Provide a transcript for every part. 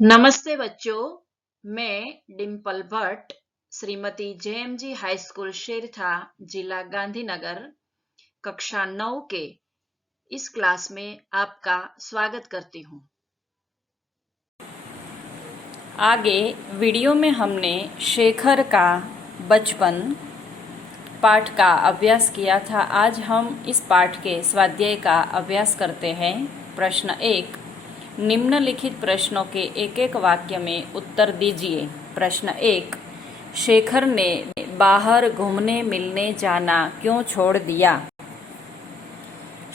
नमस्ते बच्चों, मैं डिम्पल भट्ट श्रीमती जेएमजी हाई स्कूल शेरथा, जिला गांधीनगर, कक्षा 9 के इस क्लास में आपका स्वागत करती हूँ। आगे वीडियो में हमने शेखर का बचपन पाठ का अभ्यास किया था। आज हम इस पाठ के स्वाध्याय का अभ्यास करते हैं। प्रश्न 1, निम्नलिखित प्रश्नों के एक एक वाक्य में उत्तर दीजिए। प्रश्न 1, शेखर ने बाहर घूमने मिलने जाना क्यों छोड़ दिया?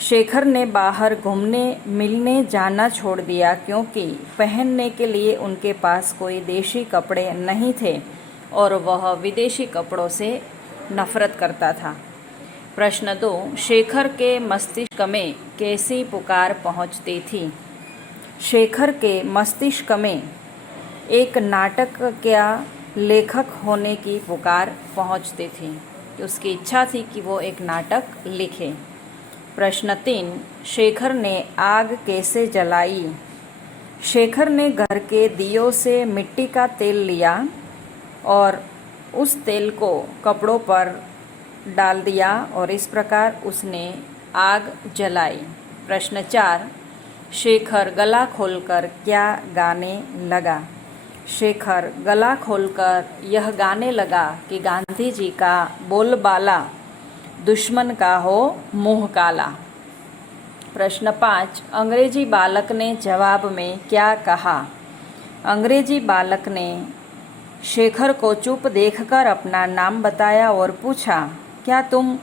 शेखर ने बाहर घूमने मिलने जाना छोड़ दिया क्योंकि पहनने के लिए उनके पास कोई देशी कपड़े नहीं थे और वह विदेशी कपड़ों से नफरत करता था। प्रश्न 2, शेखर के मस्तिष्क में कैसी पुकार पहुंचती थी? शेखर के मस्तिष्क में एक नाटक का लेखक होने की पुकार पहुंचती थी। उसकी इच्छा थी कि वो एक नाटक लिखे। प्रश्न 3, शेखर ने आग कैसे जलाई? शेखर ने घर के दियों से मिट्टी का तेल लिया और उस तेल को कपड़ों पर डाल दिया और इस प्रकार उसने आग जलाई। प्रश्न 4, शेखर गला खोलकर क्या गाने लगा? शेखर गला खोलकर यह गाने लगा कि गांधी जी का बोलबाला दुश्मन का हो मुंह काला। प्रश्न 5, अंग्रेजी बालक ने जवाब में क्या कहा? अंग्रेजी बालक ने शेखर को चुप देखकर अपना नाम बताया और पूछा, क्या तुम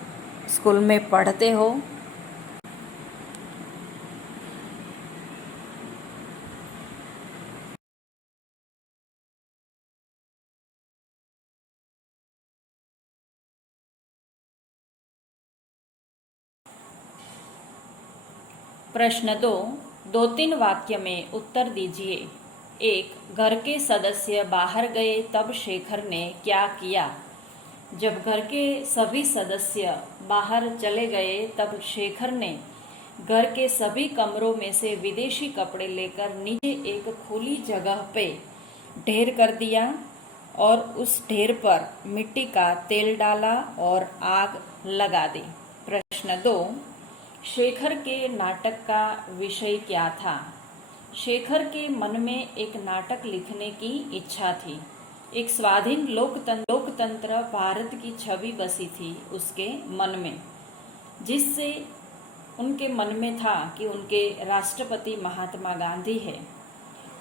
स्कूल में पढ़ते हो? प्रश्न 2, 2-3 वाक्य में उत्तर दीजिए। 1, घर के सदस्य बाहर गए तब शेखर ने क्या किया? जब घर के सभी सदस्य बाहर चले गए तब शेखर ने घर के सभी कमरों में से विदेशी कपड़े लेकर नीचे एक खुली जगह पे ढेर कर दिया और उस ढेर पर मिट्टी का तेल डाला और आग लगा दी। प्रश्न 2, शेखर के नाटक का विषय क्या था? शेखर के मन में एक नाटक लिखने की इच्छा थी। एक स्वाधीन लोकतंत्र भारत की छवि बसी थी उसके मन में, जिससे उनके मन में था कि उनके राष्ट्रपति महात्मा गांधी है।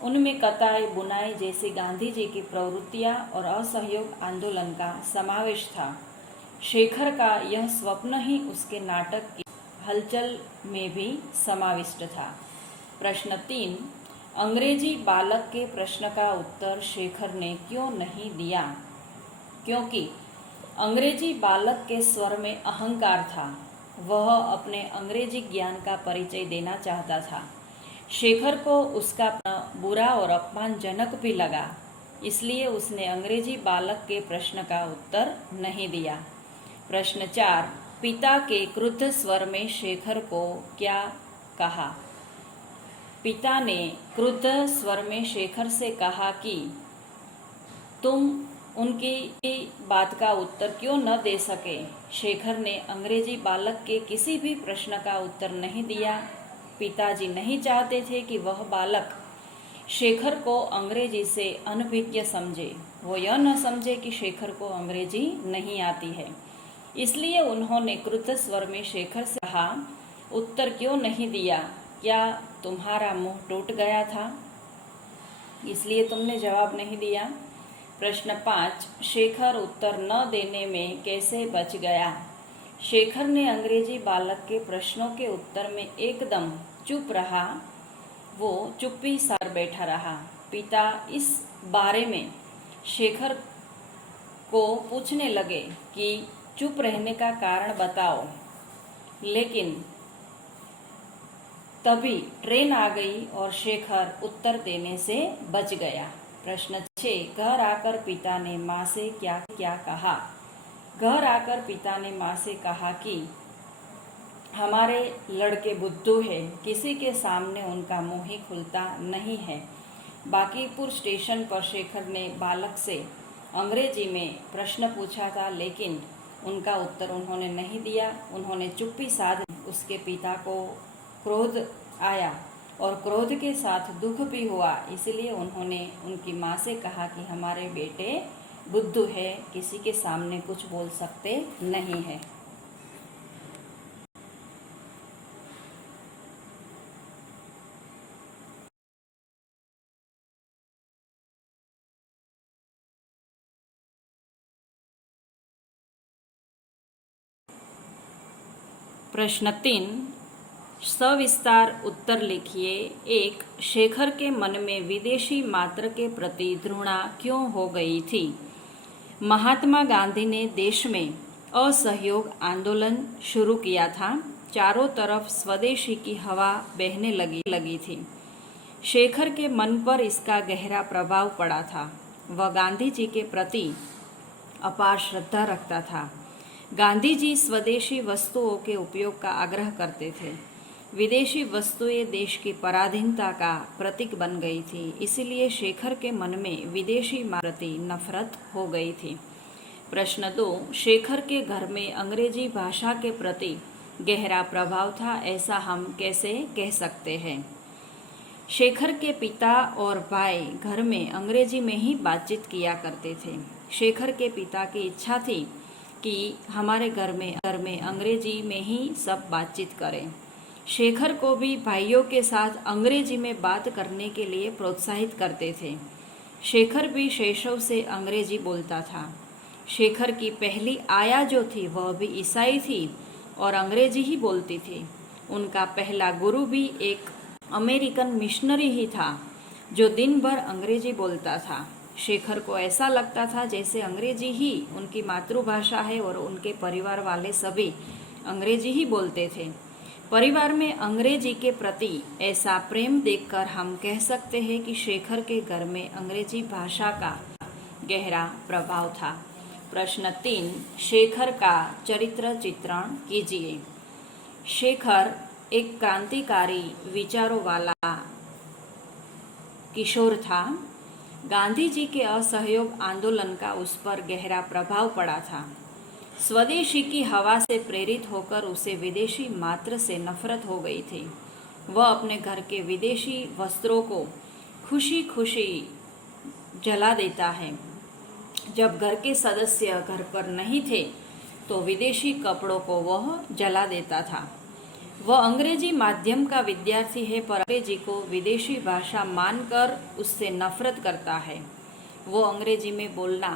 उनमें कताई बुनाई जैसी गांधी जी की प्रवृत्तियां और असहयोग आंदोलन का समावेश था। शेखर का यह स्वप्न ही उसके नाटक की हलचल में भी समाविष्ट था। प्रश्न 3, अंग्रेजी बालक के प्रश्न का उत्तर शेखर ने क्यों नहीं दिया? क्योंकि अंग्रेजी बालक के स्वर में अहंकार था। वह अपने अंग्रेजी ज्ञान का परिचय देना चाहता था। शेखर को उसका बुरा और अपमानजनक भी लगा, इसलिए उसने अंग्रेजी बालक के प्रश्न का उत्तर नहीं दिया। प्रश्न 4, पिता के क्रुद्ध स्वर में शेखर को क्या कहा? पिता ने क्रुद्ध स्वर में शेखर से कहा कि तुम उनकी बात का उत्तर क्यों न दे सके? शेखर ने अंग्रेजी बालक के किसी भी प्रश्न का उत्तर नहीं दिया। पिताजी नहीं चाहते थे कि वह बालक शेखर को अंग्रेजी से अनभिज्ञ समझे। वो यह न समझे कि शेखर को अंग्रेजी नहीं आती है। इसलिए उन्होंने क्रुद्ध स्वर में शेखर से कहा, उत्तर क्यों नहीं दिया? क्या तुम्हारा मुंह टूट गया था, इसलिए तुमने जवाब नहीं दिया? प्रश्न 5, शेखर उत्तर न देने में कैसे बच गया? शेखर ने अंग्रेजी बालक के प्रश्नों के उत्तर में एकदम चुप रहा। वो चुप्पी सार बैठा रहा। पिता इस बारे में शेखर को पूछने लगे कि चुप रहने का कारण बताओ, लेकिन तभी ट्रेन आ गई और शेखर उत्तर देने से बच गया। प्रश्न 6, घर आकर पिता ने माँ से क्या क्या कहा? घर आकर पिता ने माँ से कहा कि हमारे लड़के बुद्धू है, किसी के सामने उनका मुंह ही खुलता नहीं है। बांकीपुर स्टेशन पर शेखर ने बालक से अंग्रेजी में प्रश्न पूछा था, लेकिन उनका उत्तर उन्होंने नहीं दिया। उन्होंने चुप्पी साध। उसके पिता को क्रोध आया और क्रोध के साथ दुख भी हुआ। इसलिए उन्होंने उनकी माँ से कहा कि हमारे बेटे बुद्धू है, किसी के सामने कुछ बोल सकते नहीं है। प्रश्न 3, सविस्तार उत्तर लिखिए। 1. शेखर के मन में विदेशी मात्र के प्रति घृणा क्यों हो गई थी? महात्मा गांधी ने देश में असहयोग आंदोलन शुरू किया था। चारों तरफ स्वदेशी की हवा बहने लगी थी। शेखर के मन पर इसका गहरा प्रभाव पड़ा था। वह गांधी जी के प्रति अपार श्रद्धा रखता था। गांधी जी स्वदेशी वस्तुओं के उपयोग का आग्रह करते थे। विदेशी वस्तुएं देश की पराधीनता का प्रतीक बन गई थी। इसीलिए शेखर के मन में विदेशी प्रति नफरत हो गई थी। प्रश्न 2, शेखर के घर में अंग्रेजी भाषा के प्रति गहरा प्रभाव था, ऐसा हम कैसे कह सकते हैं? शेखर के पिता और भाई घर में अंग्रेजी में ही बातचीत किया करते थे। शेखर के पिता की इच्छा थी कि हमारे घर में अंग्रेजी में ही सब बातचीत करें। शेखर को भी भाइयों के साथ अंग्रेजी में बात करने के लिए प्रोत्साहित करते थे। शेखर भी शैशव से अंग्रेजी बोलता था। शेखर की पहली आया जो थी वह भी ईसाई थी और अंग्रेजी ही बोलती थी। उनका पहला गुरु भी एक अमेरिकन मिशनरी ही था जो दिन भर अंग्रेजी बोलता था। शेखर को ऐसा लगता था जैसे अंग्रेजी ही उनकी मातृभाषा है और उनके परिवार वाले सभी अंग्रेजी ही बोलते थे। परिवार में अंग्रेजी के प्रति ऐसा प्रेम देखकर हम कह सकते हैं कि शेखर के घर में अंग्रेजी भाषा का गहरा प्रभाव था। प्रश्न 3, शेखर का चरित्र चित्रण कीजिए। शेखर एक क्रांतिकारी विचारों वाला किशोर था। गांधी जी के असहयोग आंदोलन का उस पर गहरा प्रभाव पड़ा था। स्वदेशी की हवा से प्रेरित होकर उसे विदेशी मात्र से नफरत हो गई थी। वह अपने घर के विदेशी वस्त्रों को खुशी खुशी जला देता है। जब घर के सदस्य घर पर नहीं थे तो विदेशी कपड़ों को वह जला देता था। वह अंग्रेजी माध्यम का विद्यार्थी है, पर अंग्रेजी को विदेशी भाषा मानकर उससे नफरत करता है। वो अंग्रेजी में बोलना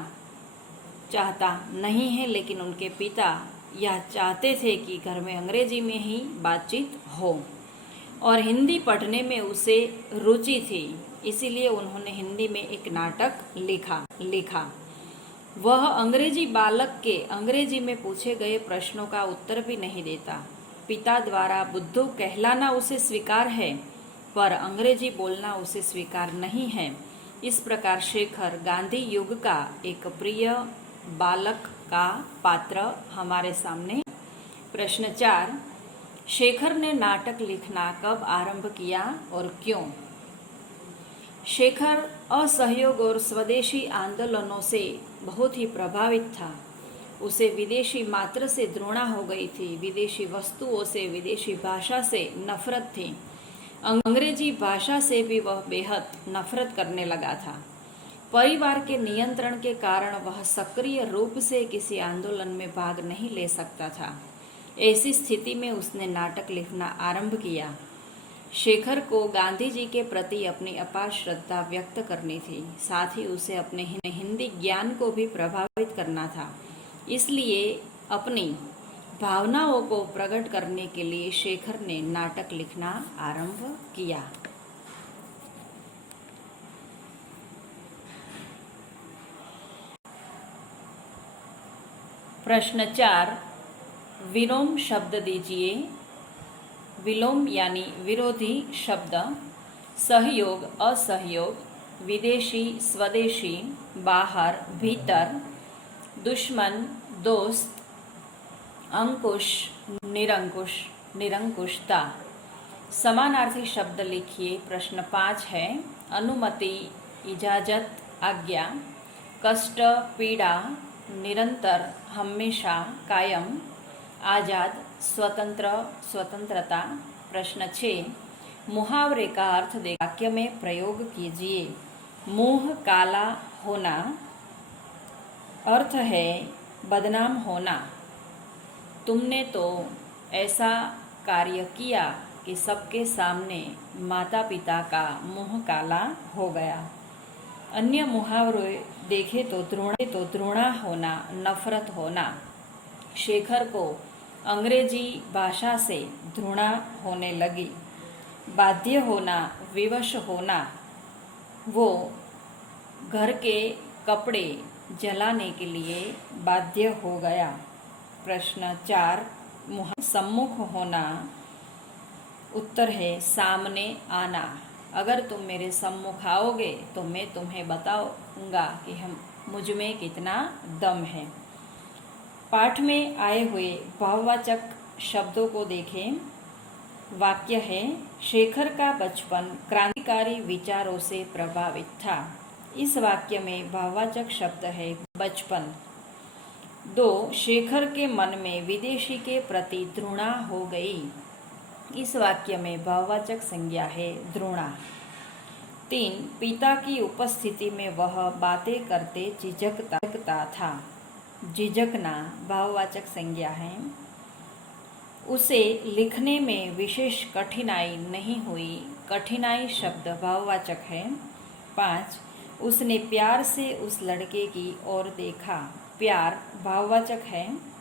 चाहता नहीं है, लेकिन उनके पिता यह चाहते थे कि घर में अंग्रेजी में ही बातचीत हो और हिंदी पढ़ने में उसे रुचि थी। इसीलिए उन्होंने हिंदी में एक नाटक लिखा। वह अंग्रेजी बालक के अंग्रेजी में पूछे गए प्रश्नों का उत्तर भी नहीं देता। पिता द्वारा बुद्धू कहलाना उसे स्वीकार है, पर अंग्रेजी बोलना उसे स्वीकार नहीं है। इस प्रकार शेखर गांधी युग का एक प्रिय बालक का पात्र हमारे सामने। प्रश्न 4, शेखर ने नाटक लिखना कब आरंभ किया और क्यों? शेखर असहयोग और स्वदेशी आंदोलनों से बहुत ही प्रभावित था। उसे विदेशी मात्र से घृणा हो गई थी। विदेशी वस्तुओं से, विदेशी भाषा से नफरत थी। अंग्रेजी भाषा से भी वह बेहद नफरत करने लगा था। परिवार के नियंत्रण के कारण वह सक्रिय रूप से किसी आंदोलन में भाग नहीं ले सकता था। ऐसी स्थिति में उसने नाटक लिखना आरंभ किया। शेखर को गांधी जी के प्रति अपनी अपार श्रद्धा व्यक्त करनी थी, साथ ही उसे अपने हिंदी ज्ञान को भी प्रभावित करना था। इसलिए अपनी भावनाओं को प्रकट करने के लिए शेखर ने नाटक लिखना आरंभ किया। प्रश्न 4, विलोम शब्द दीजिए। विलोम यानी विरोधी शब्द। सहयोग, असहयोग, विदेशी, स्वदेशी, बाहर, भीतर, दुश्मन, दोस्त, अंकुश, निरंकुश, निरंकुशता। समानार्थी शब्द लिखिए। प्रश्न 5 है, अनुमति, इजाजत, आज्ञा। कष्ट, पीड़ा, निरंतर, हमेशा, कायम। आजाद, स्वतंत्र, स्वतंत्रता। प्रश्न 6, मुहावरे का अर्थ दे वाक्य में प्रयोग कीजिए। मुंह काला होना अर्थ है बदनाम होना। तुमने तो ऐसा कार्य किया कि सबके सामने माता पिता का मुंह काला हो गया। अन्य मुहावरे देखे तो द्रोणा होना, नफरत होना। शेखर को अंग्रेजी भाषा से घृणा होने लगी। बाध्य होना, विवश होना। वो घर के कपड़े जलाने के लिए बाध्य हो गया। प्रश्न 4, सम्मुख होना उत्तर है सामने आना। अगर तुम मेरे सम्मुख आओगे तो मैं तुम्हें बताऊंगा कि मुझ में कितना दम है। पाठ में आए हुए भाववाचक शब्दों को देखें। वाक्य है, शेखर का बचपन क्रांतिकारी विचारों से प्रभावित था। इस वाक्य में भाववाचक शब्द है बचपन। 2, शेखर के मन में विदेशी के प्रति घृणा हो गई। इस वाक्य में भाववाचक संज्ञा है घृणा। 3, पिता की उपस्थिति में वह बातें करते झिझकता था। झिझकना भाववाचक संज्ञा है। उसे लिखने में विशेष कठिनाई नहीं हुई। कठिनाई शब्द भाववाचक है। 5, उसने प्यार से उस लड़के की ओर देखा। प्यार भाववाचक है।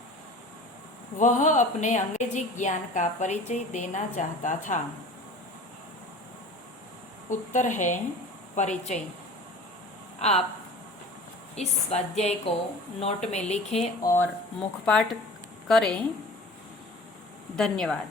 वह अपने अंग्रेजी ज्ञान का परिचय देना चाहता था। उत्तर है परिचय। आप इस स्वाध्याय को नोट में लिखें और मुखपाठ करें। धन्यवाद।